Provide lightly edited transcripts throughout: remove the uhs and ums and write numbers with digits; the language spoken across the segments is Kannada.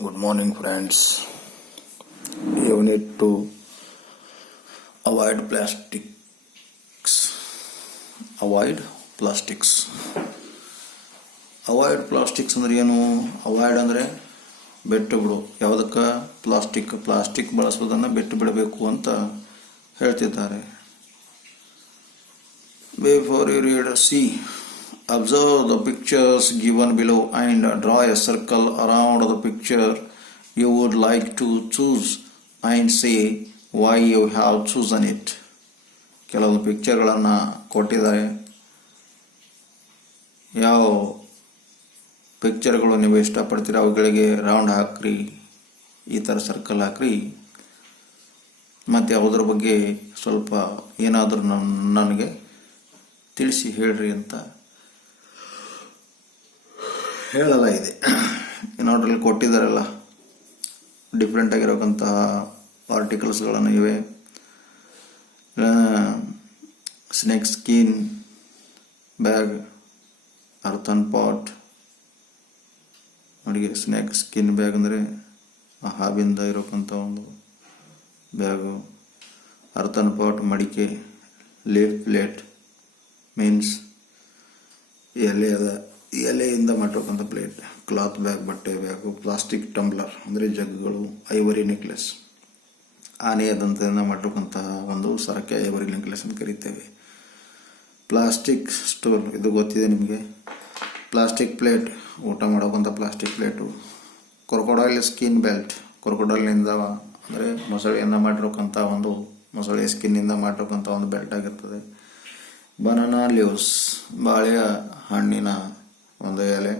Good morning, friends. You need to avoid plastics. Avoid plastics. Avoid plastics ಅಂದ್ರೆ ಏನು? ಅವಾಯ್ಡ್ ಅಂದರೆ ಬಿಟ್ಟು ಬಿಡು. ಯಾವುದಕ್ಕೆ? ಪ್ಲಾಸ್ಟಿಕ್ ಬಳಸೋದನ್ನು ಬಿಟ್ಟು ಬಿಡಬೇಕು ಅಂತ ಹೇಳ್ತಿದ್ದಾರೆ. Before you read, see, observe the pictures given below and draw a circle around the picture you would like to choose and say why you have chosen it. ಕೆಲವು ಪಿಕ್ಚರ್ಗಳನ್ನು ಕೊಟ್ಟಿದ್ದಾರೆ. ಯಾವ ಪಿಕ್ಚರ್ಗಳು ನೀವು ಇಷ್ಟಪಡ್ತೀರ ಅವುಗಳಿಗೆ ರೌಂಡ್ ಹಾಕ್ರಿ, ಈ ಥರ ಸರ್ಕಲ್ ಹಾಕ್ರಿ, ಮತ್ತು ಯಾವುದ್ರ ಬಗ್ಗೆ ಸ್ವಲ್ಪ ಏನಾದರೂ ನನಗೆ ತಿಳಿಸಿ ಹೇಳ್ರಿ ಅಂತ ಹೇಳಲಾಗಿದೆ. ನೋಡ್ರಲ್ಲಿ ಕೊಟ್ಟಿದ್ದಾರಲ್ಲ, ಡಿಫ್ರೆಂಟ್ ಆಗಿರೋಕ್ಕಂತಹ ಪಾರ್ಟಿಕಲ್ಸ್ಗಳನ್ನು ಇವೆ. Snake skin bag, ಅರ್ಥನ್ pot. ನೋಡಿ, ಸ್ನೇಕ್ ಸ್ಕಿನ್ ಬ್ಯಾಗ್ ಅಂದರೆ ಹಾವಿಂದ ಇರೋಕ್ಕಂಥ ಒಂದು ಬ್ಯಾಗು. ಅರ್ಥನ್ ಪಾಟ್ ಮಡಿಕೆ. ಲೀಫ್ ಪ್ಲೇಟ್ ಮೀನ್ಸ್ ಎಲೆಯಿಂದ ಮಾಡಿರೋಕ್ಕಂಥ ಪ್ಲೇಟ್. ಕ್ಲಾತ್ ಬ್ಯಾಗ್ ಬಟ್ಟೆ ಬ್ಯಾಗು. ಪ್ಲಾಸ್ಟಿಕ್ ಟಂಬ್ಲರ್ ಅಂದರೆ ಜಗ್ಗಳು. ಐವರಿ ನೆಕ್ಲೆಸ್, ಆನೆಯ ದಂತದಿಂದ ಮಾಡಿರೋಕ್ಕಂತಹ ಒಂದು ಸರಕ್ಕೆ ಐವರಿ ನೆಕ್ಲೆಸ್ ಅಂತ ಕರಿತೇವೆ. ಪ್ಲಾಸ್ಟಿಕ್ ಸ್ಟೂಲ್, ಇದು ಗೊತ್ತಿದೆ ನಿಮಗೆ. ಪ್ಲಾಸ್ಟಿಕ್ ಪ್ಲೇಟ್, ಊಟ ಮಾಡೋಕ್ಕಂಥ plastic plate. Crocodile skin belt, ಕ್ರೊಕೊಡೈಲ್ನಿಂದ ಅಂದರೆ ಮೊಸಳೆಯಿಂದ ಮಾಡಿರೋಕ್ಕಂಥ ಒಂದು ಮೊಸಳೆ ಸ್ಕಿನ್ನಿಂದ ಮಾಡಿರೋಕ್ಕಂಥ ಒಂದು ಬೆಲ್ಟ್ ಆಗಿರ್ತದೆ. ಬನಾನಾ ಲೀವ್ಸ್, ಬಾಳೆಯ ಹಣ್ಣಿನ ಒಂದು ಎಲೆ.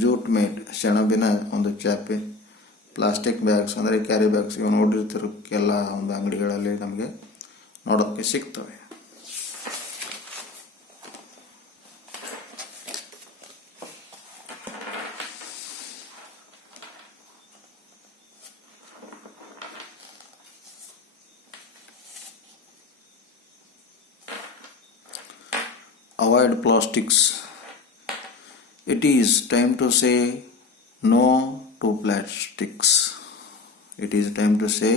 ಜೂಟ್ ಮೇಟ್, ಸೆಣಬಿನ ಒಂದು ಚಾಪೆ. ಪ್ಲಾಸ್ಟಿಕ್ ಬ್ಯಾಗ್ಸ್ ಅಂದರೆ ಕ್ಯಾರಿ ಬ್ಯಾಗ್ಸ್, ಇವು ನೋಡಿರ್ತಿರೋಕ್ಕೆಲ್ಲ ಒಂದು ಅಂಗಡಿಗಳಲ್ಲಿ ನಮಗೆ ನೋಡೋಕ್ಕೆ ಸಿಗ್ತವೆ. Avoid plastics. It is time to say no to plastics. It is time to say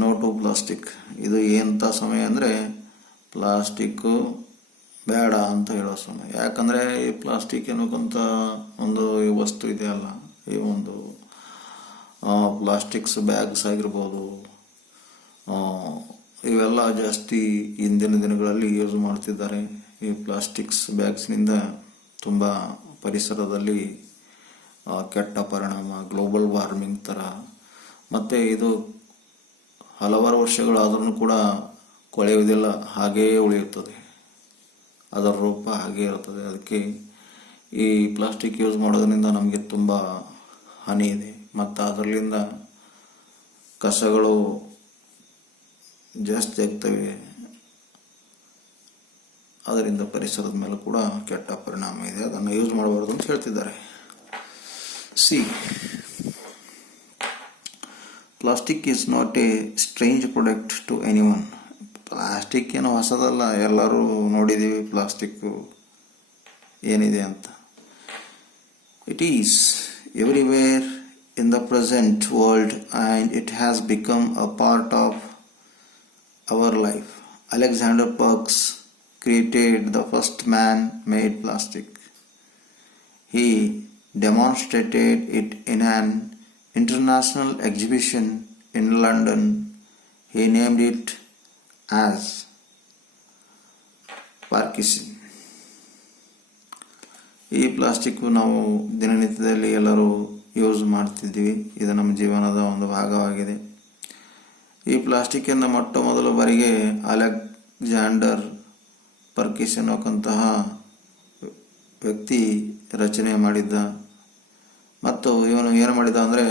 no to plastic. ಇದು ಎಂಥ ಸಮಯ ಅಂದರೆ ಪ್ಲಾಸ್ಟಿಕ್ಕು ಬೇಡ ಅಂತ ಹೇಳೋ ಸಮಯ. ಯಾಕಂದರೆ ಈ ಪ್ಲಾಸ್ಟಿಕ್ ಅನ್ನೋಕ್ಕಂಥ ಒಂದು ವಸ್ತು ಇದೆಯಲ್ಲ, ಈ ಒಂದು ಪ್ಲಾಸ್ಟಿಕ್ಸ್ ಬ್ಯಾಗ್ಸ್ ಆಗಿರ್ಬೋದು, ಇವೆಲ್ಲ ಜಾಸ್ತಿ ಇಂದಿನ ದಿನಗಳಲ್ಲಿ ಯೂಸ್ ಮಾಡ್ತಿದ್ದಾರೆ. ಈ ಪ್ಲಾಸ್ಟಿಕ್ಸ್ ಬ್ಯಾಗ್ಸ್ನಿಂದ ತುಂಬ ಪರಿಸರದಲ್ಲಿ ಕೆಟ್ಟ ಪರಿಣಾಮ, ಗ್ಲೋಬಲ್ ವಾರ್ಮಿಂಗ್ ಥರ. ಮತ್ತು ಇದು ಹಲವಾರು ವರ್ಷಗಳಾದ್ರೂ ಕೂಡ ಕೊಳೆಯುವುದಿಲ್ಲ, ಹಾಗೆಯೇ ಉಳಿಯುತ್ತದೆ, ಅದರ ರೂಪ ಹಾಗೇ ಇರುತ್ತದೆ. ಅದಕ್ಕೆ ಈ ಪ್ಲಾಸ್ಟಿಕ್ ಯೂಸ್ ಮಾಡೋದ್ರಿಂದ ನಮಗೆ ತುಂಬ ಹಾನಿ ಇದೆ. ಮತ್ತು ಅದರಲ್ಲಿಂದ ಕಸಗಳು ಜಾಸ್ತಿ ಆಗ್ತವೆ. ಅದರಿಂದ ಪರಿಸರದ ಮೇಲೂ ಕೂಡ ಕೆಟ್ಟ ಪರಿಣಾಮ ಇದೆ. ಅದನ್ನು ಯೂಸ್ ಮಾಡಬಾರ್ದು ಅಂತ ಹೇಳ್ತಿದ್ದಾರೆ. See, plastic is not a strange product to anyone. Plastic ಏನು ಹೊಸದಲ್ಲ, ಎಲ್ಲರೂ ನೋಡಿದ್ದೀವಿ ಪ್ಲಾಸ್ಟಿಕ್ಕು ಏನಿದೆ ಅಂತ. It is everywhere in the present world and it has become a part of our life. Alexander Parks created the first man-made plastic. He demonstrated it in an international exhibition in London. He named it as Parkinson. ಈ ಪ್ಲಾಸ್ಟಿಕ್ಕು ನಾವು ದಿನನಿತ್ಯದಲ್ಲಿ ಎಲ್ಲರೂ ಯೂಸ್ ಮಾಡ್ತಿದ್ದೀವಿ. ಇದು ನಮ್ಮ ಜೀವನದ ಒಂದು ಭಾಗವಾಗಿದೆ. ಈ ಪ್ಲಾಸ್ಟಿಕ್ಕನ್ನು ಮೊಟ್ಟ ಮೊದಲ ಬಾರಿಗೆ ಅಲೆಕ್ಸಾಂಡರ್ ಪರ್ಕಿಸ್ ಅನ್ನೋಕ್ಕಂತಹ ವ್ಯಕ್ತಿ ರಚನೆ ಮಾಡಿದ್ದ. ಮತ್ತು ಇವನು ಏನು ಮಾಡಿದ ಅಂದರೆ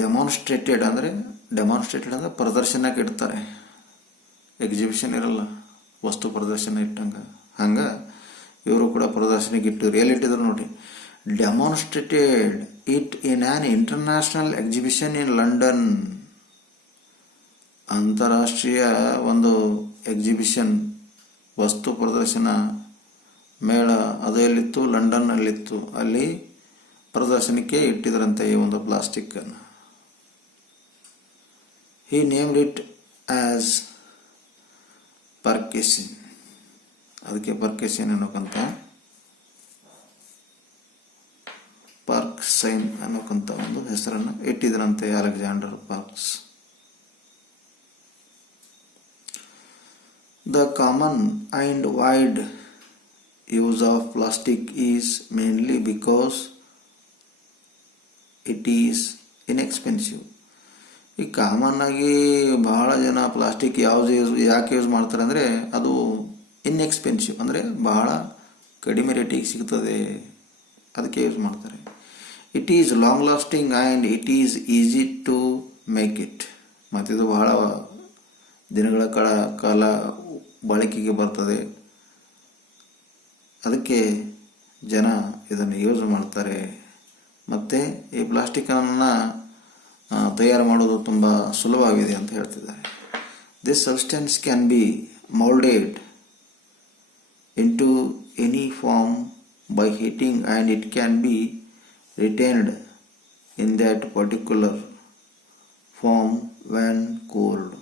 ಡೆಮಾನ್ಸ್ಟ್ರೇಟೆಡ್ ಅಂದರೆ ಪ್ರದರ್ಶನಕ್ಕೆ ಇಡ್ತಾರೆ. ಎಕ್ಸಿಬಿಷನ್ ಇರಲ್ಲ, ವಸ್ತು ಪ್ರದರ್ಶನ ಇಟ್ಟಂಗೆ. ಹಂಗೆ ಇವರು ಕೂಡ ಪ್ರದರ್ಶನಕ್ಕೆ ಇಟ್ಟು ಎಲ್ಲಿಟ್ಟಿದ್ರು ನೋಡಿ. Demonstrated it in on international exhibition in London. ಅಂತಾರಾಷ್ಟ್ರೀಯ ಒಂದು ಎಕ್ಸಿಬಿಷನ್, ವಸ್ತು ಪ್ರದರ್ಶನ ಮೇಳ, ಅದು ಎಲ್ಲಿತ್ತು? ಲಂಡನ್ನಲ್ಲಿತ್ತು. ಅಲ್ಲಿ ಪ್ರದರ್ಶನಕ್ಕೆ ಇಟ್ಟಿದ್ರಂತೆ ಈ ಒಂದು ಪ್ಲಾಸ್ಟಿಕ್ಕನ್ನು. He named it as Parkesine. ಅದಕ್ಕೆ ಪರ್ಕೆಸಿನ್ ಅನ್ನೋಕ್ಕಂತ ಪಾರ್ಕ್ಸೈನ್ ಅನ್ನೋಕ್ಕಂತ ಒಂದು ಹೆಸರನ್ನು ಇಟ್ಟಿದ್ರಂತೆ Alexander Parkes. The common and wide use of plastic is mainly because it is inexpensive. ಈ ಕಾಮನ್ ಆಗಿ ಬಹಳ ಜನ ಪ್ಲಾಸ್ಟಿಕ್ ಯಾಕೆ ಯೂಸ್ ಮಾಡ್ತಾರೆ ಅಂದರೆ ಅದು ಇನ್ಎಕ್ಸ್ಪೆನ್ಸಿವ್, ಅಂದರೆ ಬಹಳ ಕಡಿಮೆ ರೇಟಿಗೆ ಸಿಗ್ತದೆ, ಅದಕ್ಕೆ ಯೂಸ್ ಮಾಡ್ತಾರೆ. It is long lasting and it is easy to make it. ಮತ್ತಿದು ಬಹಳ ದಿನಗಳ ಕಾಲ ಬಳಕೆಗೆ ಬರ್ತದೆ, ಅದಕ್ಕೆ ಜನ ಇದನ್ನು ಯೂಸ್ ಮಾಡ್ತಾರೆ. ಮತ್ತು ಈ ಪ್ಲಾಸ್ಟಿಕ್ಕನ್ನು ತಯಾರು ಮಾಡೋದು ತುಂಬ ಸುಲಭವಾಗಿದೆ ಅಂತ ಹೇಳ್ತಿದ್ದಾರೆ. This substance can be moulded into any form by heating and it can be retained in that particular form when cooled.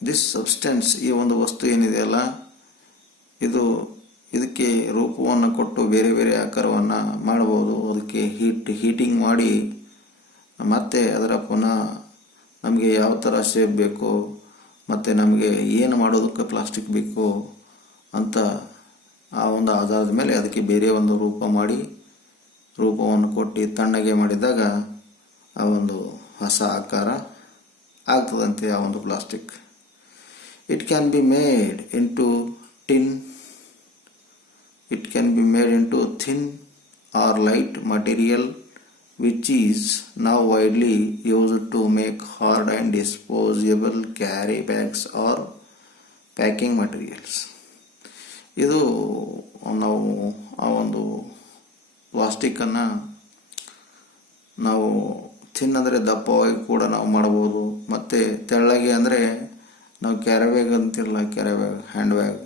this substance, ಈ ಒಂದು ವಸ್ತು ಏನಿದೆಯಲ್ಲ, ಇದಕ್ಕೆ ರೂಪವನ್ನು ಕೊಟ್ಟು ಬೇರೆ ಬೇರೆ ಆಕಾರವನ್ನು ಮಾಡಬಹುದು. ಅದಕ್ಕೆ ಹೀಟಿಂಗ್ ಮಾಡಿ ಮತ್ತೆ ಅದರ ಪುನಃ ನಮಗೆ ಯಾವ ಥರ ಶೇಪ್ ಬೇಕೋ ಮತ್ತು ನಮಗೆ ಏನು ಮಾಡೋದಕ್ಕೆ ಪ್ಲಾಸ್ಟಿಕ್ ಬೇಕು ಅಂತ ಆ ಒಂದು ಆಧಾರದ ಮೇಲೆ ಅದಕ್ಕೆ ಬೇರೆ ಒಂದು ರೂಪವನ್ನು ಕೊಟ್ಟು ತಣ್ಣಗೆ ಮಾಡಿದಾಗ ಆ ಒಂದು ಹೊಸ ಆಕಾರ ಆಗ್ತದಂತೆ ಆ ಒಂದು plastic. It can be made into thin or light material which is now widely used to make hard and disposable carry bags or packing materials. ಇದು ನಾವು ಆ ಒಂದು ಪ್ಲಾಸ್ಟಿಕ್ಕನ್ನು ನಾವು ಥಿನ್ ಅಂದರೆ ದಪ್ಪವಾಗಿ ಕೂಡ ನಾವು ಮಾಡಬಹುದು, ಮತ್ತು ತೆಳ್ಳಗೆ ಅಂದರೆ ನಾವು ಕ್ಯಾರಿ ಬ್ಯಾಗ್ ಅಂತಿರಲ್ಲ, ಹ್ಯಾಂಡ್ ಬ್ಯಾಗ್,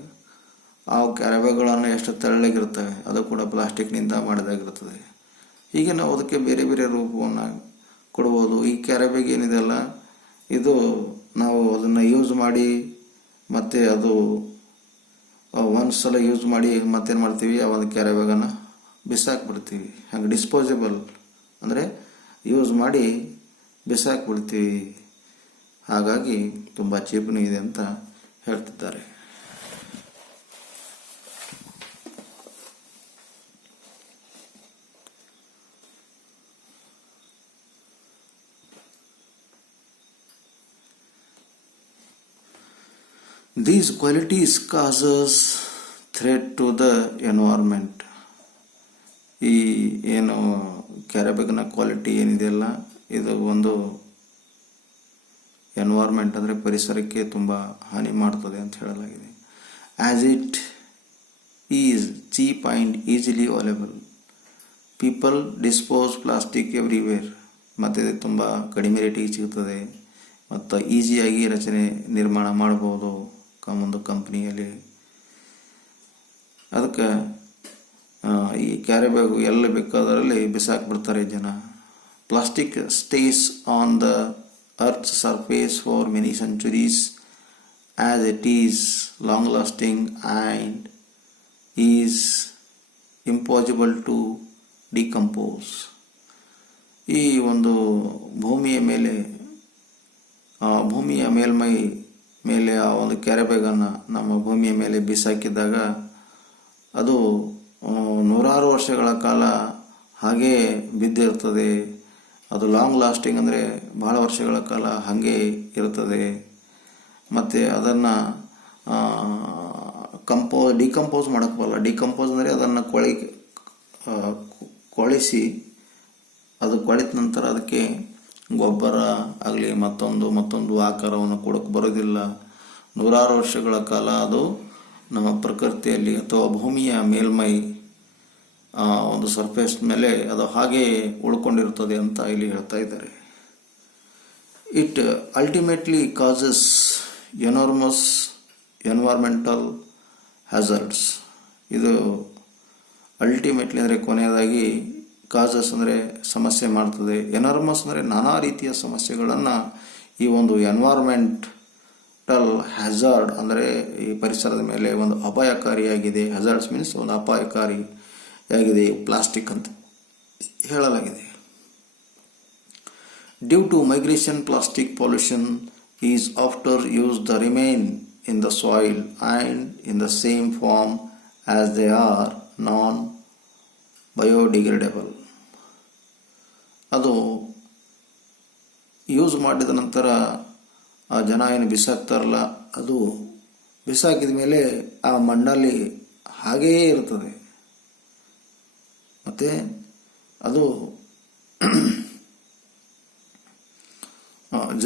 ಆ ಕ್ಯಾರಿ ಬ್ಯಾಗ್ಗಳನ್ನು ಎಷ್ಟು ತೆಳ್ಳಗಿರ್ತವೆ ಅದು ಕೂಡ ಪ್ಲಾಸ್ಟಿಕ್ನಿಂದ ಮಾಡಿದಾಗಿರ್ತದೆ. ಹೀಗೆ ನಾವು ಅದಕ್ಕೆ ಬೇರೆ ಬೇರೆ ರೂಪವನ್ನು ಕೊಡ್ಬೋದು. ಈ ಕ್ಯಾರಿ ಬ್ಯಾಗ್ ಏನಿದೆಯಲ್ಲ, ಇದು ನಾವು ಅದನ್ನು ಯೂಸ್ ಮಾಡಿ ಮತ್ತು ಅದು ಒಂದು ಸಲ ಯೂಸ್ ಮಾಡಿ ಮತ್ತೇನು ಮಾಡ್ತೀವಿ, ಆ ಒಂದು ಕ್ಯಾರಿ ಬ್ಯಾಗನ್ನು ಬಿಸಾಕ್ಬಿಡ್ತೀವಿ. ಹಾಗೆ ಡಿಸ್ಪೋಸಬಲ್ ಅಂದರೆ ಯೂಸ್ ಮಾಡಿ ಬಿಸಾಕ್ಬಿಡ್ತೀವಿ. ಹಾಗಾಗಿ ತುಂಬ ಚೀಪ್ನೂ ಇದೆ ಅಂತ ಹೇಳ್ತಿದ್ದಾರೆ. These qualities causes threat to the environment. ಈ ಏನು ಕ್ಯಾರಿ ಬ್ಯಾಗ್ನ ಕ್ವಾಲಿಟಿ ಏನಿದೆಯಲ್ಲ, ಇದು ಒಂದು ಎನ್ವೈರ್ಮೆಂಟ್ ಅಂದರೆ ಪರಿಸರಕ್ಕೆ ತುಂಬ ಹಾನಿ ಮಾಡ್ತದೆ ಅಂತ ಹೇಳಲಾಗಿದೆ. As it is cheap and easily available, people dispose plastic everywhere. ಮತ್ತು ಇದು ತುಂಬ ಕಡಿಮೆ ರೇಟಿಗೆ ಸಿಗ್ತದೆ ಮತ್ತು ಈಸಿಯಾಗಿ ನಿರ್ಮಾಣ ಮಾಡ್ಬೋದು ಒಂದು ಕಂಪ್ನಿಯಲ್ಲಿ. ಅದಕ್ಕೆ ಈ ಕ್ಯಾರಿ ಬ್ಯಾಗು ಎಲ್ಲಿ ಬೇಕಾದರಲ್ಲಿ ಬಿಸಾಕ್ಬಿಡ್ತಾರೆ ಜನ. Plastic stays on the earth surface for many centuries as it is long lasting and is impossible to decompose. ಈ ಒಂದು ಭೂಮಿಯ ಮೇಲ್ಮೈ ಮೇಲೆ ಆ ಒಂದು ಕ್ಯಾರಿ ಬ್ಯಾಗನ್ನು ನಮ್ಮ ಭೂಮಿಯ ಮೇಲೆ ಬಿಸಾಕಿದಾಗ ಅದು ನೂರಾರು ವರ್ಷಗಳ ಕಾಲ ಹಾಗೇ ಬಿದ್ದಿರ್ತದೆ. ಅದು ಲಾಂಗ್ ಲಾಸ್ಟಿಂಗ್ ಅಂದರೆ ಬಹಳ ವರ್ಷಗಳ ಕಾಲ ಹಾಗೆ ಇರ್ತದೆ. ಮತ್ತು ಅದನ್ನು ಡಿಕಂಪೋಸ್ ಮಾಡೋಕ್ಕೆ ಬರಲ್ಲ. ಡಿಕಂಪೋಸ್ ಅಂದರೆ ಅದನ್ನು ಕೊಳಿಸಿ ಅದು ಕೊಳಿತ ನಂತರ ಅದಕ್ಕೆ ಗೊಬ್ಬರ ಆಗಲಿ ಮತ್ತೊಂದು ಆಕಾರವನ್ನು ಕೊಡೋಕ್ಕೆ ಬರೋದಿಲ್ಲ. ನೂರಾರು ವರ್ಷಗಳ ಕಾಲ ಅದು ನಮ್ಮ ಪ್ರಕೃತಿಯಲ್ಲಿ ಅಥವಾ ಭೂಮಿಯ ಮೇಲ್ಮೈ ಒಂದು ಸರ್ಫೇಸ್ ಮೇಲೆ ಅದು ಹಾಗೆ ಉಳ್ಕೊಂಡಿರ್ತದೆ ಅಂತ ಇಲ್ಲಿ ಹೇಳ್ತಾ ಇದ್ದಾರೆ. It ultimately causes enormous environmental hazards. ಇದು ಅಲ್ಟಿಮೇಟ್ಲಿ ಅಂದರೆ ಕೊನೆಯದಾಗಿ ಕಾಸಸ್ ಅಂದರೆ ಸಮಸ್ಯೆ ಮಾಡ್ತದೆ, ಎನಾರ್ಮಸ್ ಅಂದರೆ ನಾನಾ ರೀತಿಯ ಸಮಸ್ಯೆಗಳನ್ನು ಈ ಒಂದು ಎನ್ವೈರ್ಮೆಂಟಲ್ ಹ್ಯಾಜಾರ್ಡ್ ಅಂದರೆ ಈ ಪರಿಸರದ ಮೇಲೆ ಒಂದು ಅಪಾಯಕಾರಿಯಾಗಿದೆ. ಹ್ಯಾಜಾರ್ಡ್ಸ್ ಮೀನ್ಸ್ ಒಂದು ಅಪಾಯಕಾರಿಯಾಗಿದೆ ಪ್ಲಾಸ್ಟಿಕ್ ಅಂತ ಹೇಳಲಾಗಿದೆ. Due to migration plastic pollution is after use the remain in the soil and in the same form as they are non biodegradable. ಅದು ಯೂಸ್ ಮಾಡಿದ ನಂತರ ಆ ಜನ ಏನು ಬಿಸಾಕ್ತಾರಲ್ಲ, ಅದು ಬಿಸಾಕಿದ ಮೇಲೆ ಆ ಮಣ್ಣಲ್ಲಿ ಹಾಗೆಯೇ ಇರ್ತದೆ. ಮತ್ತು ಅದು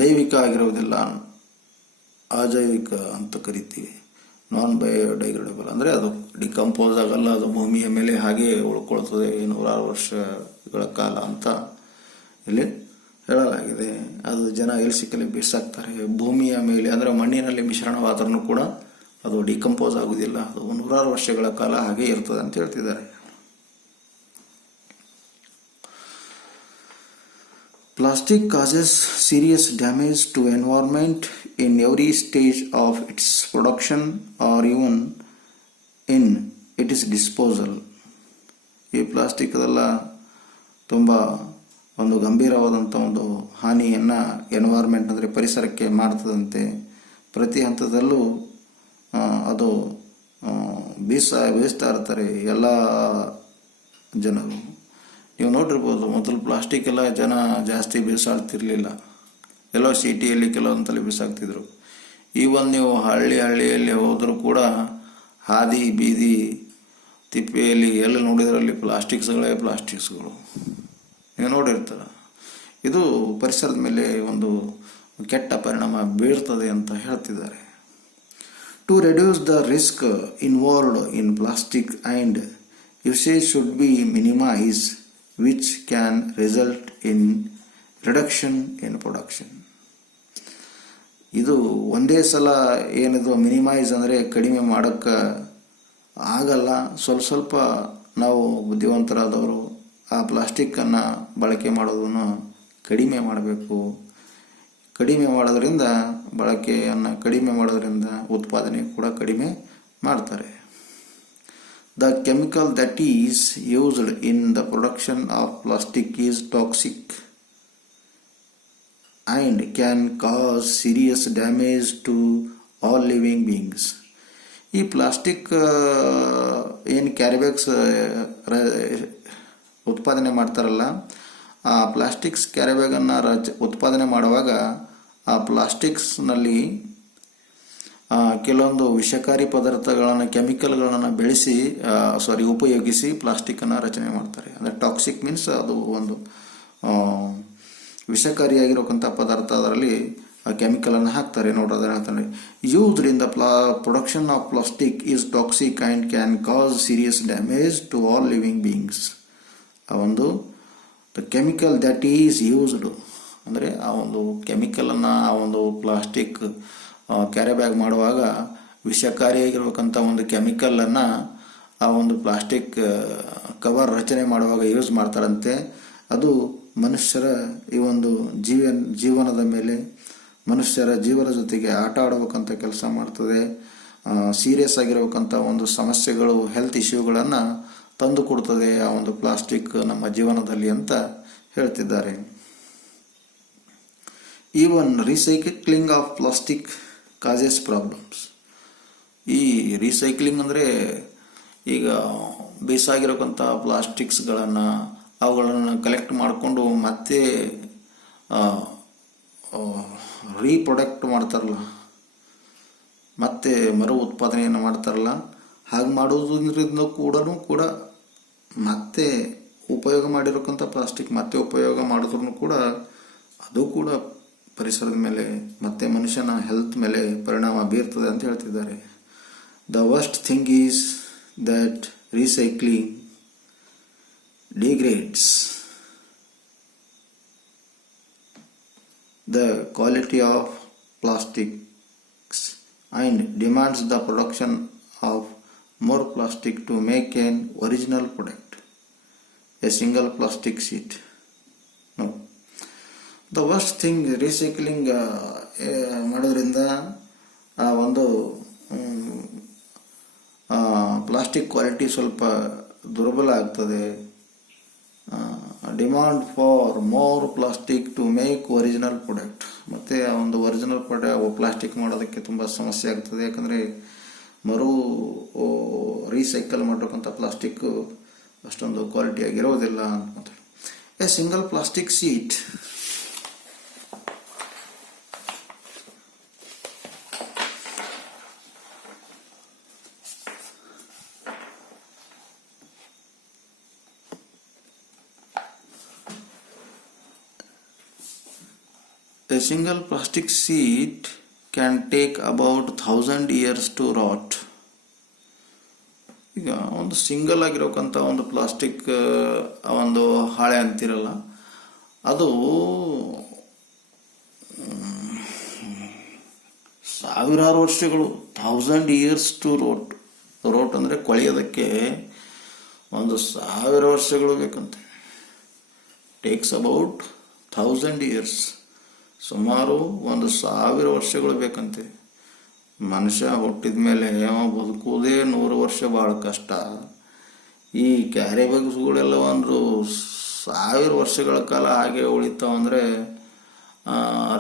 ಜೈವಿಕ ಆಗಿರುವುದಿಲ್ಲ, ಅಜೈವಿಕ ಅಂತ ಕರಿತೀವಿ. ನಾನ್ ಬಯೋಡೈಗ್ರೇಡಬಲ್ ಅಂದರೆ ಅದು ಡಿಕಂಪೋಸ್ ಆಗಲ್ಲ, ಅದು ಭೂಮಿಯ ಮೇಲೆ ಹಾಗೆ ಉಳ್ಕೊಳ್ತದೆ 100 ವರ್ಷಗಳ ಕಾಲ ಅಂತ ಇಲ್ಲಿ ಹೇಳಲಾಗಿದೆ. ಅದು ಜನ ಎಲ್ಲಿ ಸಿಕ್ಕಲ್ಲಿ ಬಿಸಾಕ್ತಾರೆ. ಭೂಮಿಯ ಮೇಲೆ ಅಂದರೆ ಮಣ್ಣಿನಲ್ಲಿ ಮಿಶ್ರಣವಾದ್ರೂ ಕೂಡ ಅದು ಡಿಕಂಪೋಸ್ ಆಗುವುದಿಲ್ಲ, ಅದು 100 ವರ್ಷಗಳ ಕಾಲ ಹಾಗೆ ಇರ್ತದೆ ಅಂತ ಹೇಳ್ತಿದ್ದಾರೆ. Plastic causes serious damage to environment in every stage of its production or even in its disposal. ಈ ಪ್ಲಾಸ್ಟಿಕ್ದೆಲ್ಲ ತುಂಬ ಒಂದು ಗಂಭೀರವಾದಂಥ ಒಂದು ಹಾನಿಯನ್ನು ಎನ್ವೈರ್ಮೆಂಟ್ ಅಂದರೆ ಪರಿಸರಕ್ಕೆ ಮಾಡ್ತದಂತೆ. ಪ್ರತಿ ಹಂತದಲ್ಲೂ ಅದು ಬೀಸ್ತಾ ಇರ್ತಾರೆ ಎಲ್ಲ ಜನರು. ನೀವು ನೋಡಿರ್ಬೋದು, ಮೊದಲು ಪ್ಲಾಸ್ಟಿಕ್ ಎಲ್ಲ ಜನ ಜಾಸ್ತಿ ಬೀಸಾಡ್ತಿರ್ಲಿಲ್ಲ, ಎಲ್ಲೋ ಸಿಟಿಯಲ್ಲಿ ಕೆಲವೊಂದಲ್ಲಿ ಬೀಸಾಕ್ತಿದ್ರು. ಈವನ್ ನೀವು ಹಳ್ಳಿಯಲ್ಲಿ ಹೋದರೂ ಕೂಡ ಹಾದಿ ಬೀದಿ ತಿಪ್ಪೆಯಲ್ಲಿ ಎಲ್ಲಿ ನೋಡಿದ್ರಲ್ಲಿ ಪ್ಲಾಸ್ಟಿಕ್ಸ್ಗಳು ನೀವು ನೋಡಿರ್ತಾರ. ಇದು ಪರಿಸರದ ಮೇಲೆ ಒಂದು ಕೆಟ್ಟ ಪರಿಣಾಮ ಬೀಳ್ತದೆ ಅಂತ ಹೇಳ್ತಿದ್ದಾರೆ. To reduce the risk involved in plastic and usage should be minimise which can result in reduction in production. ಇದು ಒಂದೇ ಸಲ ಏನಿದು ಮಿನಿಮೈಸ್ ಅಂದರೆ ಕಡಿಮೆ ಮಾಡೋಕ್ಕೆ ಆಗಲ್ಲ. ಸ್ವಲ್ಪ ನಾವು ಬುದ್ಧಿವಂತರಾದವರು ಆ ಪ್ಲಾಸ್ಟಿಕ್ಕನ್ನು ಬಳಕೆ ಮಾಡೋದನ್ನು ಕಡಿಮೆ ಮಾಡಬೇಕು. ಬಳಕೆಯನ್ನು ಕಡಿಮೆ ಮಾಡೋದ್ರಿಂದ ಉತ್ಪಾದನೆ ಕೂಡ ಕಡಿಮೆ ಮಾಡ್ತಾರೆ. The chemical that is used in the production of plastic is toxic and can cause serious damage to all living beings. ಈ ಪ್ಲಾಸ್ಟಿಕ್ ಏನು ಕ್ಯಾರಿಬ್ಯಾಗ್ಸ್ ಉತ್ಪಾದನೆ ಮಾಡ್ತಾರಲ್ಲ, ಆ ಪ್ಲಾಸ್ಟಿಕ್ಸ್ ಕ್ಯಾರಿಬ್ಯಾಗನ್ನು ಉತ್ಪಾದನೆ ಮಾಡುವಾಗ ಆ ಪ್ಲಾಸ್ಟಿಕ್ಸ್ನಲ್ಲಿ ಕೆಲವೊಂದು ವಿಷಕಾರಿ ಪದಾರ್ಥಗಳನ್ನು ಕೆಮಿಕಲ್ಗಳನ್ನು ಉಪಯೋಗಿಸಿ ಪ್ಲಾಸ್ಟಿಕ್ಕನ್ನು ರಚನೆ ಮಾಡ್ತಾರೆ. ಅಂದರೆ ಟಾಕ್ಸಿಕ್ ಮೀನ್ಸ್ ಅದು ಒಂದು ವಿಷಕಾರಿಯಾಗಿರೋಕ್ಕಂಥ ಪದಾರ್ಥ, ಅದರಲ್ಲಿ ಆ ಕೆಮಿಕಲನ್ನು ಹಾಕ್ತಾರೆ. ನೋಡೋದನ್ನ ಹೇಳ್ತಾರೆ, used in the production of plastic is toxic and can cause serious damage to all living beings. ಆ ಒಂದು the chemical that is used ಅಂದರೆ ಆ ಒಂದು ಕೆಮಿಕಲನ್ನು ಆ ಒಂದು ಪ್ಲಾಸ್ಟಿಕ್ ಕ್ಯಾರಿ ಬ್ಯಾಗ್ ಮಾಡುವಾಗ ವಿಷಕಾರಿಯಾಗಿರ್ಬೇಕಂತ ಒಂದು ಕೆಮಿಕಲನ್ನು ಆ ಒಂದು ಪ್ಲಾಸ್ಟಿಕ್ ಕವರ್ ರಚನೆ ಮಾಡುವಾಗ ಯೂಸ್ ಮಾಡ್ತಾರಂತೆ. ಅದು ಮನುಷ್ಯರ ಈ ಒಂದು ಜೀವನದ ಮೇಲೆ, ಮನುಷ್ಯರ ಜೀವನ ಜೊತೆಗೆ ಆಟ ಆಡಬೇಕಂತ ಕೆಲಸ ಮಾಡ್ತದೆ. ಸೀರಿಯಸ್ ಆಗಿರ್ಬೇಕಂತ ಒಂದು ಸಮಸ್ಯೆಗಳು, ಹೆಲ್ತ್ ಇಶ್ಯೂಗಳನ್ನು ತಂದು ಕೊಡ್ತದೆ ಆ ಒಂದು ಪ್ಲಾಸ್ಟಿಕ್ ನಮ್ಮ ಜೀವನದಲ್ಲಿ ಅಂತ ಹೇಳ್ತಿದ್ದಾರೆ. Even recycling of plastic causes problems. ಈ ರೀಸೈಕ್ಲಿಂಗ್ ಅಂದರೆ ಈಗ ಬೇಸಾಗಿರೋಕ್ಕಂಥ ಅವುಗಳನ್ನು ಕಲೆಕ್ಟ್ ಮಾಡಿಕೊಂಡು ಮತ್ತೆ ರೀಪ್ರೊಡಕ್ಟ್ ಮಾಡ್ತಾರಲ್ಲ, ಮತ್ತೆ ಮರು ಉತ್ಪಾದನೆಯನ್ನು ಮಾಡ್ತಾರಲ್ಲ, ಹಾಗೆ ಮಾಡೋದ್ರಿಂದ ಕೂಡ ಮತ್ತೆ ಉಪಯೋಗ ಮಾಡಿರೋಕ್ಕಂಥ ಪ್ಲಾಸ್ಟಿಕ್ ಮತ್ತೆ ಉಪಯೋಗ ಮಾಡಿದ್ರೂ ಕೂಡ ಅದು ಕೂಡ ಪರಿಸರದ ಮೇಲೆ ಮತ್ತೆ ಮನುಷ್ಯನ ಹೆಲ್ತ್ ಮೇಲೆ ಪರಿಣಾಮ ಬೀರ್ತದೆ ಅಂತ ಹೇಳ್ತಿದ್ದಾರೆ. The worst thing is that recycling degrades the quality of plastics and demands the production of more plastic to make an original product, a single plastic sheet. No. The worst thing recycling ಮಾಡೋದ್ರಿಂದ ಆ ಒಂದು ಪ್ಲಾಸ್ಟಿಕ್ ಕ್ವಾಲಿಟಿ ಸ್ವಲ್ಪ ದುರ್ಬಲ ಆಗ್ತದೆ. Demand for more plastic to make original product, ಮತ್ತು ಆ ಒಂದು ಒರಿಜಿನಲ್ ಪ್ಲಾಸ್ಟಿಕ್ ಮಾಡೋದಕ್ಕೆ ತುಂಬ ಸಮಸ್ಯೆ ಆಗ್ತದೆ. ಯಾಕಂದರೆ ರೀಸೈಕಲ್ ಮಾಡತಕ್ಕಂಥ ಪ್ಲಾಸ್ಟಿಕ್ ಅಷ್ಟೊಂದು ಕ್ವಾಲಿಟಿಯಾಗಿರೋದಿಲ್ಲ ಅಂತ. A single plastic sheet A single plastic sheet can take about 1000 years to rot. ಈಗ ಒಂದು ಸಿಂಗಲ್ ಆಗಿರೋಕ್ಕಂಥ ಒಂದು ಪ್ಲಾಸ್ಟಿಕ್ ಒಂದು ಹಾಳೆ ಅಂತಿರಲ್ಲ, ಅದು 1000 ವರ್ಷಗಳು, 1000 years to rot. ರೋಟ್ ಅಂದರೆ ಕೊಳೆಯೋದಕ್ಕೆ 1000 ವರ್ಷಗಳು ಬೇಕಂತೆ. ಟೇಕ್ಸ್ ಅಬೌಟ್ 1000 years, ಸುಮಾರು 1000 ವರ್ಷಗಳು ಬೇಕಂತೆ. ಮನುಷ್ಯ ಹುಟ್ಟಿದ ಮೇಲೆ ಬದುಕುವುದೇ 100 ವರ್ಷ ಭಾಳ ಕಷ್ಟ. ಈ ಕ್ಯಾರಿ ಬ್ಯಾಗ್ಸ್ಗಳೆಲ್ಲ 1000 ವರ್ಷಗಳ ಕಾಲ ಹಾಗೆ ಉಳಿತಾವಂದರೆ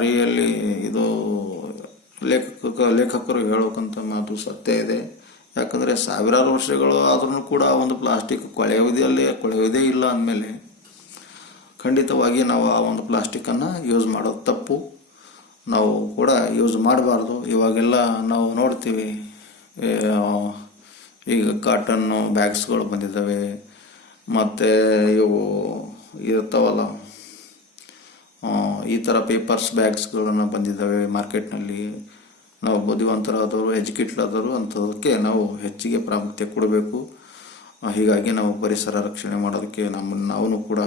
ರಿಯಲ್ಲಿ ಇದು ಲೇಖಕರು ಹೇಳೋಕ್ಕಂಥ ಮಾತು ಸತ್ಯ ಇದೆ. ಯಾಕಂದರೆ 1000 ವರ್ಷಗಳು ಆದ್ರೂ ಕೂಡ ಒಂದು ಪ್ಲಾಸ್ಟಿಕ್ ಕೊಳೆಯೋದೇ ಇಲ್ಲ ಅಂದಮೇಲೆ ಖಂಡಿತವಾಗಿ ನಾವು ಆ ಒಂದು ಪ್ಲಾಸ್ಟಿಕ್ಕನ್ನು ಯೂಸ್ ಮಾಡೋದು ತಪ್ಪು. ನಾವು ಕೂಡ ಯೂಸ್ ಮಾಡಬಾರ್ದು. ಇವಾಗೆಲ್ಲ ನಾವು ನೋಡ್ತೀವಿ, ಈಗ ಕಾಟನ್ನು ಬ್ಯಾಗ್ಸ್ಗಳು ಬಂದಿದ್ದಾವೆ, ಮತ್ತು ಇವು ಇರ್ತಾವಲ್ಲ ಈ ಥರ ಪೇಪರ್ಸ್ ಬ್ಯಾಗ್ಸ್ಗಳನ್ನು ಬಂದಿದ್ದಾವೆ ಮಾರ್ಕೆಟ್ನಲ್ಲಿ. ನಾವು ಬುದ್ಧಿವಂತರಾದವರು, ಎಜುಕೇಟೆಡ್ ಆದವರು ಅಂಥದಕ್ಕೆ ನಾವು ಹೆಚ್ಚಿಗೆ ಪ್ರಾಮುಖ್ಯತೆ ಕೊಡಬೇಕು. ಹೀಗಾಗಿ ನಾವು ಪರಿಸರ ರಕ್ಷಣೆ ಮಾಡೋದಕ್ಕೆ ನಾವು ಕೂಡ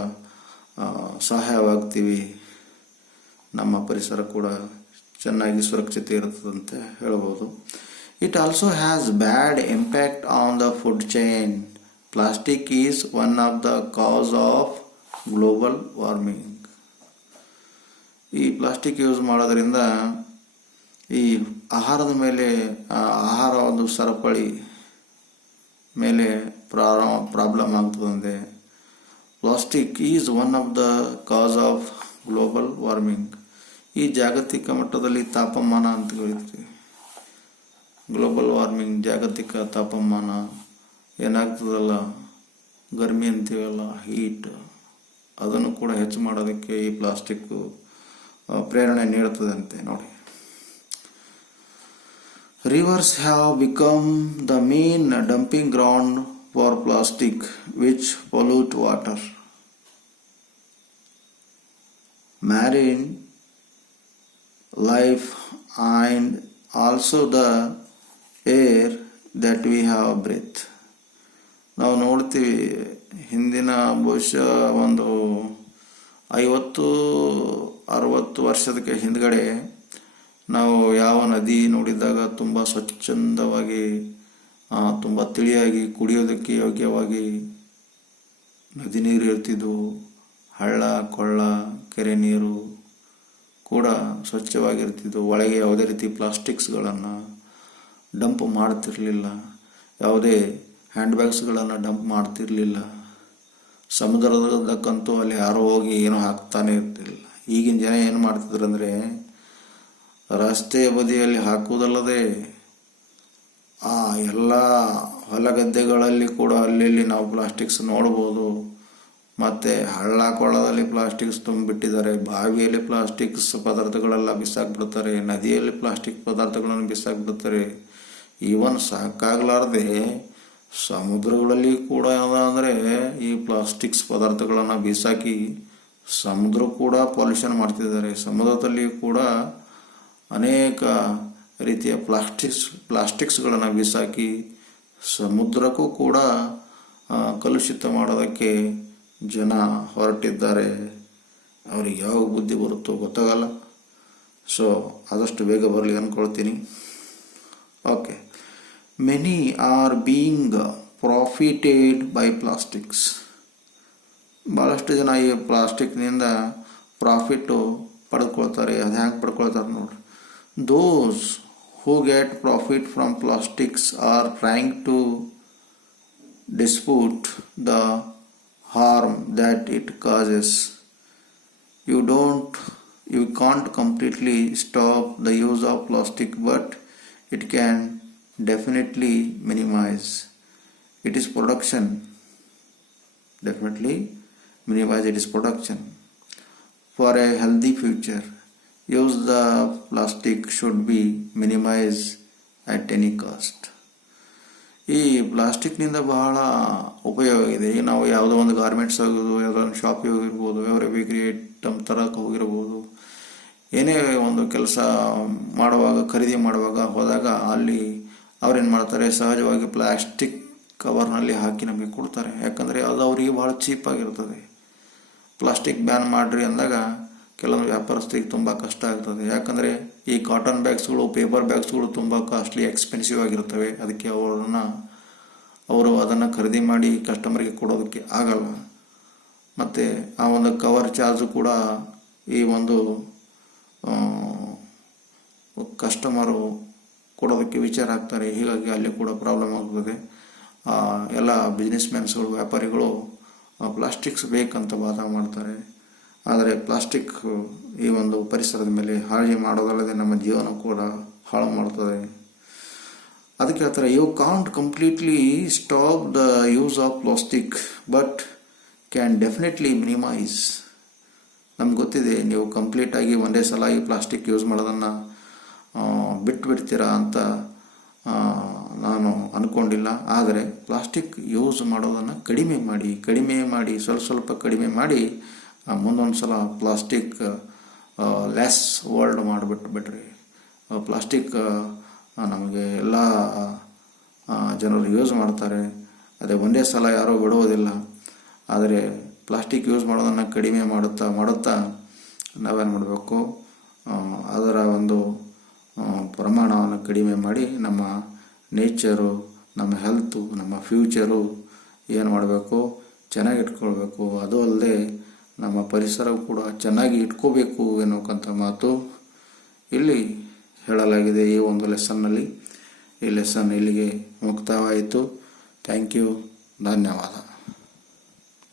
ಸಹಾಯವಾಗ್ತೀವಿ. ನಮ್ಮ ಪರಿಸರ ಕೂಡ ಚೆನ್ನಾಗಿ ಸುರಕ್ಷತೆ ಇರುತ್ತದಂತೆ ಹೇಳ್ಬೋದು. It also has bad impact on the food chain. Plastic is one of the causes of global warming. ಈ ಪ್ಲಾಸ್ಟಿಕ್ ಯೂಸ್ ಮಾಡೋದ್ರಿಂದ ಈ ಆಹಾರದ ಮೇಲೆ, ಆಹಾರ ಒಂದು ಸರಪಳಿ ಮೇಲೆ ಪ್ರಾಬ್ಲಮ್ ಆಗ್ತದಂತೆ. Plastic is one of the causes of global warming. ಈ ಜಾಗತಿಕ ಮಟ್ಟದಲ್ಲಿ ತಾಪಮಾನ ಅಂತ ಹೇಳ್ತೀವಿ. ಗ್ಲೋಬಲ್ ವಾರ್ಮಿಂಗ್, ಜಾಗತಿಕ ತಾಪಮಾನ ಏನಾಗ್ತದಲ್ಲ, ಗರ್ಮಿ ಅಂತೀವಲ್ಲ, ಹೀಟ್, ಅದನ್ನು ಕೂಡ ಹೆಚ್ಚು ಮಾಡೋದಕ್ಕೆ ಈ ಪ್ಲಾಸ್ಟಿಕ್ಕು ಪ್ರೇರಣೆ ನೀಡುತ್ತದಂತೆ. ನೋಡಿ, rivers have become the main dumping ground for plastic, which pollute water, marine life, and also the air that we have breathed. ನಾವು ನೋಡ್ತೀವಿ, ಹಿಂದಿನ ಬಹುಶಃ 50-60 ವರ್ಷದ ಹಿಂದ್ಗಡೆ ನಾವು ಯಾವ ನದಿ ನೋಡಿದಾಗ ತುಂಬ ಸ್ವಚ್ಛಂದವಾಗಿ, ತುಂಬ ತಿಳಿಯಾಗಿ ಕುಡಿಯೋದಕ್ಕೆ ಯೋಗ್ಯವಾಗಿ ನದಿ ನೀರು ಇರ್ತಿದ್ವು. ಹಳ್ಳ ಕೊಳ್ಳ ಕೆರೆ ನೀರು ಕೂಡ ಸ್ವಚ್ಛವಾಗಿರ್ತಿದ್ವು. ಒಳಗೆ ಯಾವುದೇ ರೀತಿ ಪ್ಲಾಸ್ಟಿಕ್ಸ್ಗಳನ್ನು ಡಂಪ್ ಮಾಡ್ತಿರಲಿಲ್ಲ, ಯಾವುದೇ ಹ್ಯಾಂಡ್ ಬ್ಯಾಗ್ಸ್ಗಳನ್ನು ಡಂಪ್ ಮಾಡ್ತಿರಲಿಲ್ಲ. ಸಮುದ್ರದಕ್ಕಂತೂ ಅಲ್ಲಿ ಯಾರೋ ಹೋಗಿ ಏನೋ ಹಾಕ್ತಾನೆ ಇರ್ತಿರಲಿಲ್ಲ. ಈಗಿನ ಜನ ಏನು ಮಾಡ್ತಿದ್ರು ಅಂದರೆ, ರಸ್ತೆಯ ಬದಿಯಲ್ಲಿ ಹಾಕುವುದಲ್ಲದೆ ಆ ಎಲ್ಲ ಹೊಲಗದ್ದೆಗಳಲ್ಲಿ ಕೂಡ ಅಲ್ಲಿ ನಾವು ಪ್ಲಾಸ್ಟಿಕ್ಸ್ ನೋಡ್ಬೋದು. ಮತ್ತು ಹಳ್ಳ ಕೊಳ್ಳದಲ್ಲಿ ಪ್ಲಾಸ್ಟಿಕ್ಸ್ ತುಂಬಿಬಿಟ್ಟಿದ್ದಾರೆ, ಬಾವಿಯಲ್ಲಿ ಪ್ಲಾಸ್ಟಿಕ್ಸ್ ಪದಾರ್ಥಗಳೆಲ್ಲ ಬಿಸಾಕ್ಬಿಡ್ತಾರೆ, ನದಿಯಲ್ಲಿ ಪ್ಲಾಸ್ಟಿಕ್ ಪದಾರ್ಥಗಳನ್ನು ಬಿಸಾಕ್ಬಿಡ್ತಾರೆ. ಈವನ್ ಸಾಕಾಗಲಾರ್ದೆ ಸಮುದ್ರಗಳಲ್ಲಿ ಕೂಡ ಅಂದರೆ ಈ ಪ್ಲಾಸ್ಟಿಕ್ಸ್ ಪದಾರ್ಥಗಳನ್ನು ಬಿಸಾಕಿ ಸಮುದ್ರ ಕೂಡ ಪೊಲ್ಯೂಷನ್ ಮಾಡ್ತಿದ್ದಾರೆ. ಸಮುದ್ರದಲ್ಲಿ ಕೂಡ ಅನೇಕ ರೀತಿಯ ಪ್ಲಾಸ್ಟಿಕ್ಸ್ಗಳನ್ನು ಬಿಸಾಕಿ ಸಮುದ್ರಕ್ಕೂ ಕೂಡ ಕಲುಷಿತ ಮಾಡೋದಕ್ಕೆ ಜನ ಹೊರಟಿದ್ದಾರೆ. ಅವ್ರಿಗೆ ಯಾವ ಬುದ್ಧಿ ಬರುತ್ತೋ ಗೊತ್ತಾಗಲ್ಲ. ಸೊ ಆದಷ್ಟು ಬೇಗ ಬರಲಿ ಅಂದ್ಕೊಳ್ತೀನಿ. Okay, many are being profited by plastics. ಭಾಳಷ್ಟು ಜನ ಈ ಪ್ಲಾಸ್ಟಿಕ್ನಿಂದ ಪ್ರಾಫಿಟ್ಟು ಪಡೆದುಕೊಳ್ತಾರೆ. ಅದು ಹ್ಯಾಂಗೆ ಪಡ್ಕೊಳ್ತಾರೆ ನೋಡ್ರಿ. ದೋಸ್ who get profit from plastics are trying to dispute the harm that it causes. You can't completely stop the use of plastic, but it can definitely minimize its production. For a healthy future, use the plastic should be minimized at any cost. ಈ ಪ್ಲಾಸ್ಟಿಕ್ನಿಂದ ಬಹಳ ಉಪಯೋಗ ಇದೆ. ಈಗ ನಾವು ಯಾವುದೋ ಒಂದು ಗಾರ್ಮೆಂಟ್ಸ್ ಆಗೋದು, ಯಾವುದೋ ಒಂದು ಶಾಪಿಗೆ ಹೋಗಿರ್ಬೋದು, ಯಾವುದೇ ಬೇಕರಿ ಐಟಮ್ ತರಕ್ಕೆ ಹೋಗಿರ್ಬೋದು, ಏನೇ ಒಂದು ಕೆಲಸ ಮಾಡುವಾಗ, ಖರೀದಿ ಮಾಡುವಾಗ ಹೋದಾಗ ಅಲ್ಲಿ ಅವ್ರೇನು ಮಾಡ್ತಾರೆ, ಸಹಜವಾಗಿ ಪ್ಲಾಸ್ಟಿಕ್ ಕವರ್ನಲ್ಲಿ ಹಾಕಿ ನಮಗೆ ಕೊಡ್ತಾರೆ. ಯಾಕಂದರೆ ಅದು ಅವರಿಗೆ ಭಾಳ ಚೀಪಾಗಿರ್ತದೆ. ಪ್ಲಾಸ್ಟಿಕ್ ಬ್ಯಾನ್ ಮಾಡಿರಿ ಅಂದಾಗ ಕೆಲವೊಂದು ವ್ಯಾಪಾರಸ್ಥರಿಗೆ ತುಂಬ ಕಷ್ಟ ಆಗ್ತದೆ. ಯಾಕಂದರೆ ಈ ಕಾಟನ್ ಬ್ಯಾಗ್ಸ್ಗಳು, ಪೇಪರ್ ಬ್ಯಾಗ್ಸ್ಗಳು ತುಂಬ ಕಾಸ್ಟ್ಲಿ, ಎಕ್ಸ್ಪೆನ್ಸಿವ್ ಆಗಿರ್ತವೆ. ಅದಕ್ಕೆ ಅವರು ಅದನ್ನು ಖರೀದಿ ಮಾಡಿ ಕಸ್ಟಮರ್ಗೆ ಕೊಡೋದಕ್ಕೆ ಆಗಲ್ಲ. ಮತ್ತು ಆ ಒಂದು ಕವರ್ ಚಾರ್ಜು ಕೂಡ ಈ ಒಂದು ಕಸ್ಟಮರು ಕೊಡೋದಕ್ಕೆ ವಿಚಾರ ಆಗ್ತಾರೆ. ಹೀಗಾಗಿ ಅಲ್ಲಿ ಕೂಡ ಪ್ರಾಬ್ಲಮ್ ಆಗ್ತದೆ. ಎಲ್ಲ ಬಿಸ್ನೆಸ್ ಮ್ಯಾನ್ಸ್ಗಳು, ವ್ಯಾಪಾರಿಗಳು ಪ್ಲಾಸ್ಟಿಕ್ಸ್ ಬೇಕಂತ ವಾದ ಮಾಡ್ತಾರೆ. ಆದರೆ ಪ್ಲಾಸ್ಟಿಕ್ ಈ ಒಂದು ಪರಿಸರದ ಮೇಲೆ ಹಾಳಿ ಮಾಡೋದಲ್ಲದೆ ನಮ್ಮ ಜೀವನ ಕೂಡ ಹಾಳು ಮಾಡ್ತದೆ. ಅದಕ್ಕೆ ಹೇಳ್ತಾರೆ, you can't completely stop the use of plastic but can definitely minimise. ನಮ್ಗೆ ಗೊತ್ತಿದೆ, ನೀವು ಕಂಪ್ಲೀಟಾಗಿ ಒಂದೇ ಸಲ ಈ ಪ್ಲಾಸ್ಟಿಕ್ ಯೂಸ್ ಮಾಡೋದನ್ನು ಬಿಟ್ಬಿಡ್ತೀರಾ ಅಂತ ನಾನು ಅಂದ್ಕೊಂಡಿಲ್ಲ. ಆದರೆ ಪ್ಲಾಸ್ಟಿಕ್ ಯೂಸ್ ಮಾಡೋದನ್ನು ಕಡಿಮೆ ಮಾಡಿ ಸ್ವಲ್ಪ ಕಡಿಮೆ ಮಾಡಿ ಮುಂದೊಂದು ಸಲ ಪ್ಲಾಸ್ಟಿಕ್ ಲೆಸ್ ವರ್ಲ್ಡ್ ಮಾಡಿಬಿಟ್ಬಿಟ್ರಿ. ಪ್ಲಾಸ್ಟಿಕ್ ನಮಗೆ ಎಲ್ಲ ಜನರು ಯೂಸ್ ಮಾಡ್ತಾರೆ. ಅದೇ ಒಂದೇ ಸಲ ಯಾರೂ ಬಿಡುವುದಿಲ್ಲ. ಆದರೆ ಪ್ಲಾಸ್ಟಿಕ್ ಯೂಸ್ ಮಾಡೋದನ್ನು ಕಡಿಮೆ ಮಾಡುತ್ತಾ ನಾವೇನು ಮಾಡಬೇಕು, ಅದರ ಒಂದು ಪ್ರಮಾಣವನ್ನು ಕಡಿಮೆ ಮಾಡಿ ನಮ್ಮ ನೇಚರು, ನಮ್ಮ ಹೆಲ್ತು, ನಮ್ಮ ಫ್ಯೂಚರು ಏನು ಮಾಡಬೇಕು, ಚೆನ್ನಾಗಿ ಇಟ್ಕೊಳ್ಬೇಕು. ಅದು ಅಲ್ಲದೆ ನಮ್ಮ ಪರಿಸರ ಕೂಡ ಚೆನ್ನಾಗಿ ಇಟ್ಕೋಬೇಕು ಎನ್ನುವಂಥ ಮಾತು ಇಲ್ಲಿ ಹೇಳಲಾಗಿದೆ ಈ ಒಂದು ಲೆಸನ್ನಲ್ಲಿ. ಈ ಲೆಸನ್ ಇಲ್ಲಿಗೆ ಮುಕ್ತಾಯವಾಯಿತು. ಥ್ಯಾಂಕ್ ಯು, ಧನ್ಯವಾದ.